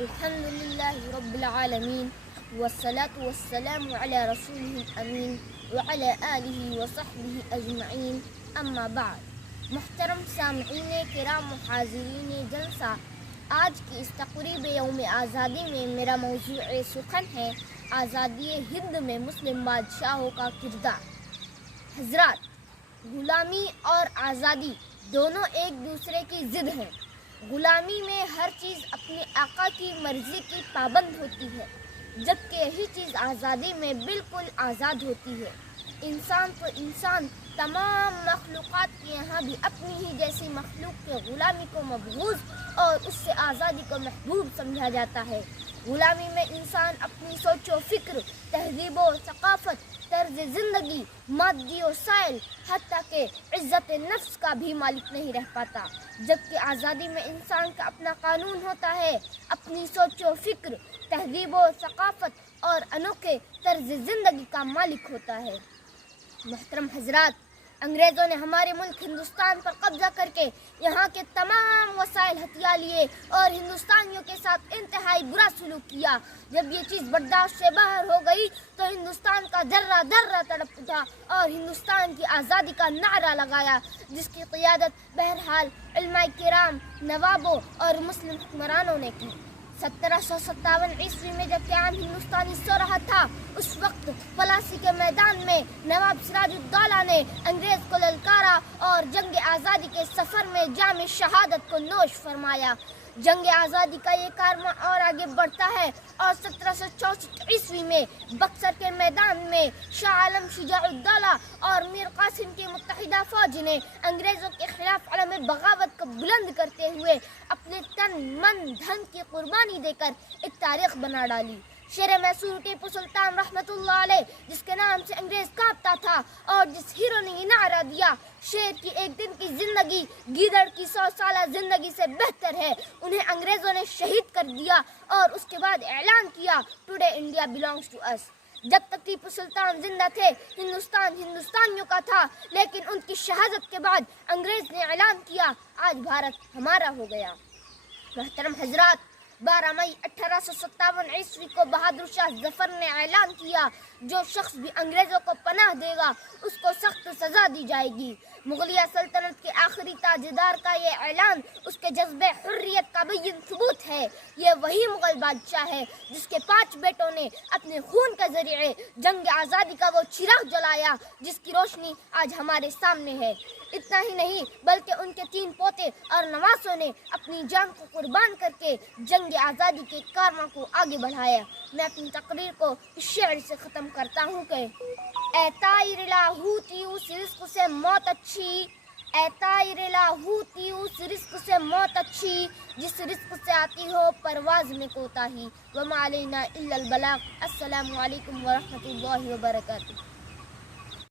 الحمد للہ رب العالمین والصلاة والسلام علی رسولہ الامین وعلی آلہ وصحبہ اجمعین اما بعد۔ محترم سامعین کرام و حاضرین جلسہ، آج کی اس تقریب یوم آزادی میں میرا موضوع سخن ہے آزادی ہند میں مسلم بادشاہوں کا کردار۔ حضرات، غلامی اور آزادی دونوں ایک دوسرے کی ضد ہیں۔ غلامی میں ہر چیز اپنے آقا کی مرضی کی پابند ہوتی ہے، جبکہ یہی چیز آزادی میں بالکل آزاد ہوتی ہے۔ انسان تو انسان، تمام مخلوقات کے یہاں بھی اپنی ہی جیسی مخلوق کے غلامی کو مبغوض اور اس سے آزادی کو محبوب سمجھا جاتا ہے۔ غلامی میں انسان اپنی سوچ و فکر، تہذیب و ثقافت، طرز زندگی، مادی وسائل، حتیٰ کہ عزت نفس کا بھی مالک نہیں رہ پاتا، جبکہ آزادی میں انسان کا اپنا قانون ہوتا ہے، اپنی سوچ و فکر، تہذیب و ثقافت اور انوکھے طرز زندگی کا مالک ہوتا ہے۔ محترم حضرات، انگریزوں نے ہمارے ملک ہندوستان پر قبضہ کر کے یہاں کے تمام وسائل ہتھیا لیے اور ہندوستانیوں کے ساتھ انتہائی برا سلوک کیا۔ جب یہ چیز برداشت سے باہر ہو گئی تو ہندوستان کا ذرہ ذرہ تڑپ اٹھا اور ہندوستان کی آزادی کا نعرہ لگایا، جس کی قیادت بہرحال علماء کرام، نوابوں اور مسلم حکمرانوں نے کی۔ 1757 میں جب قیام ہندوستانی سو رہا تھا، اس وقت پلاسی کے میدان میں نواب سراج الدولہ نے انگریز کو للکارا اور جنگ آزادی کے سفر میں جام شہادت کو نوش فرمایا۔ جنگ آزادی کا یہ کارواں اور آگے بڑھتا ہے اور 1764 میں بکسر کے میدان میں شاہ عالم شجاع الدولہ اور میر قاسم کی متحدہ فوج نے انگریزوں کے خلاف علم بغاوت کو بلند کرتے ہوئے اپنے تن من دھن کی قربانی دے کر ایک تاریخ بنا ڈالی۔ شیر میسور ٹیپو سلطان رحمۃ اللہ علیہ، جس کے نام سے انگریز کانپتا تھا اور جس ہیرو نے یہ نعرہ دیا، شیر کی ایک دن کی زندگی گیدڑ کی 100 سالہ زندگی سے بہتر ہے، انہیں انگریزوں نے شہید کر دیا اور اس کے بعد اعلان کیا، ٹوڈے انڈیا بلانگس ٹو اس۔ جب تک ٹیپو سلطان زندہ تھے ہندوستان ہندوستانیوں کا تھا، لیکن ان کی شہادت کے بعد انگریز نے اعلان کیا، آج بھارت ہمارا ہو گیا۔ محترم حضرات، 12 مئی 1857 کو بہادر شاہ ظفر نے اعلان کیا، جو شخص بھی انگریزوں کو پناہ دے گا اس کو سخت سزا دی جائے گی۔ مغلیہ سلطنت کے آخری تاجدار کا یہ اعلان اس کے جذبہ حریت کا بین ثبوت ہے۔ یہ وہی مغل بادشاہ ہے جس کے 5 بیٹوں نے اپنے خون کے ذریعے جنگ آزادی کا وہ چراغ جلایا جس کی روشنی آج ہمارے سامنے ہے۔ اتنا ہی نہیں بلکہ ان کے 3 پوتے اور نواسوں نے اپنی جان کو قربان کر کے جنگ آزادی کے کارواں کو آگے بڑھایا۔ میں اپنی تقریر کو اس شعر سے ختم کرتا ہوں کہ اے طائر لاہوتی اس رزق سے موت اچھی، اے طائر لاہوتی اس رزق سے موت اچھی، جس رزق سے آتی ہو پرواز میں کوتاہی۔ وما علینا الا البلاغ۔ السلام علیکم ورحمۃ اللہ وبرکاتہ۔